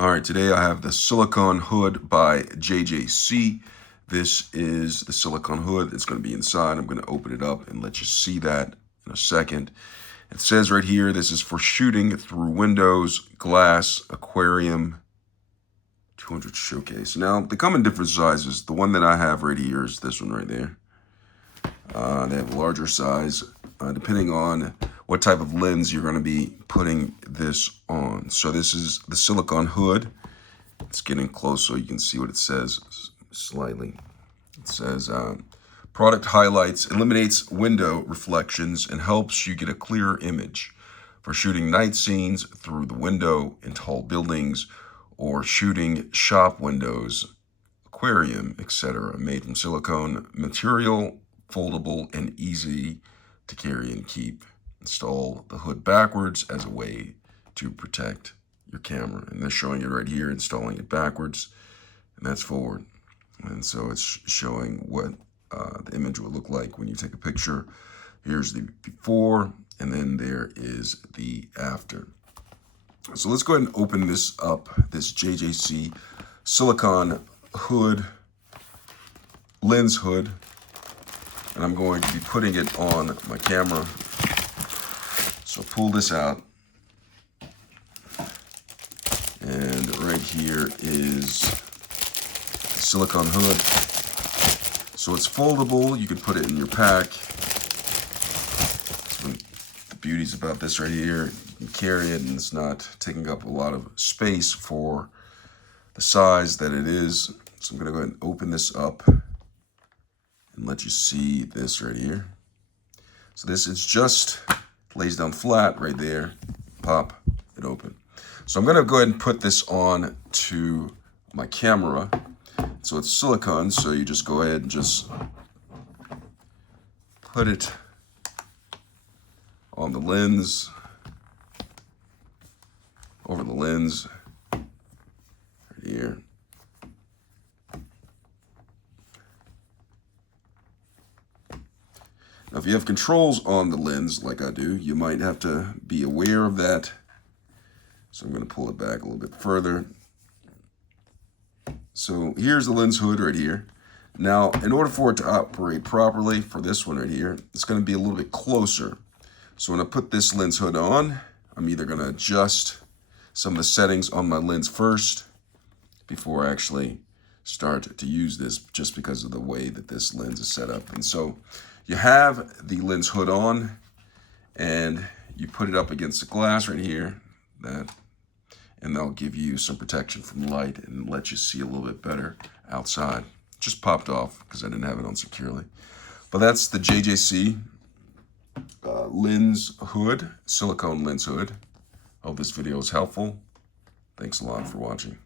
All right, today I have the Silicone Hood by JJC. This is the silicone hood. It's going to be inside. I'm going to open it up and let you see that in a second. It says right here, this is for shooting through windows, glass, aquarium, 200 showcase. Now, they come in different sizes. The one that I have right here is this one right there. They have a larger size, depending on what type of lens you're going to be putting this on. So this is the silicone hood. It's getting close so you can see what it says slightly. It says, product highlights, eliminates window reflections, and helps you get a clearer image for shooting night scenes through the window in tall buildings or shooting shop windows, aquarium, etc. Made from silicone material, foldable, and easy to carry and keep. Install the hood backwards as a way to protect your camera. And they're showing it right here, installing it backwards, and that's forward. And so it's showing what the image will look like when you take a picture. Here's the before, and then there is the after. So let's go ahead and open this up, this JJC silicone hood, lens hood. And I'm going to be putting it on my camera. So pull this out. And right here is the silicone hood. So it's foldable. You can put it in your pack. That's one of the beauties about this right here. You can carry it and it's not taking up a lot of space for the size that it is. So I'm going to go ahead and open this up and let you see this right here. So this is just lays down flat right there. Pop it open. So I'm going to go ahead and put this on to my camera. So it's silicone, so you just go ahead and just put it on the lens, over the lens, right here. Now, if you have controls on the lens, like I do, you might have to be aware of that. So I'm going to pull it back a little bit further. So here's the lens hood right here. Now, in order for it to operate properly for this one right here, it's going to be a little bit closer. So when I put this lens hood on, I'm either going to adjust some of the settings on my lens first before I actually start to use this, just because of the way that this lens is set up. And so you have the lens hood on and you put it up against the glass right here, and they'll give you some protection from light and let you see a little bit better outside. Just popped off because I didn't have it on securely. But that's the JJC lens hood, silicone lens hood. Hope this video is helpful. Thanks a lot for watching.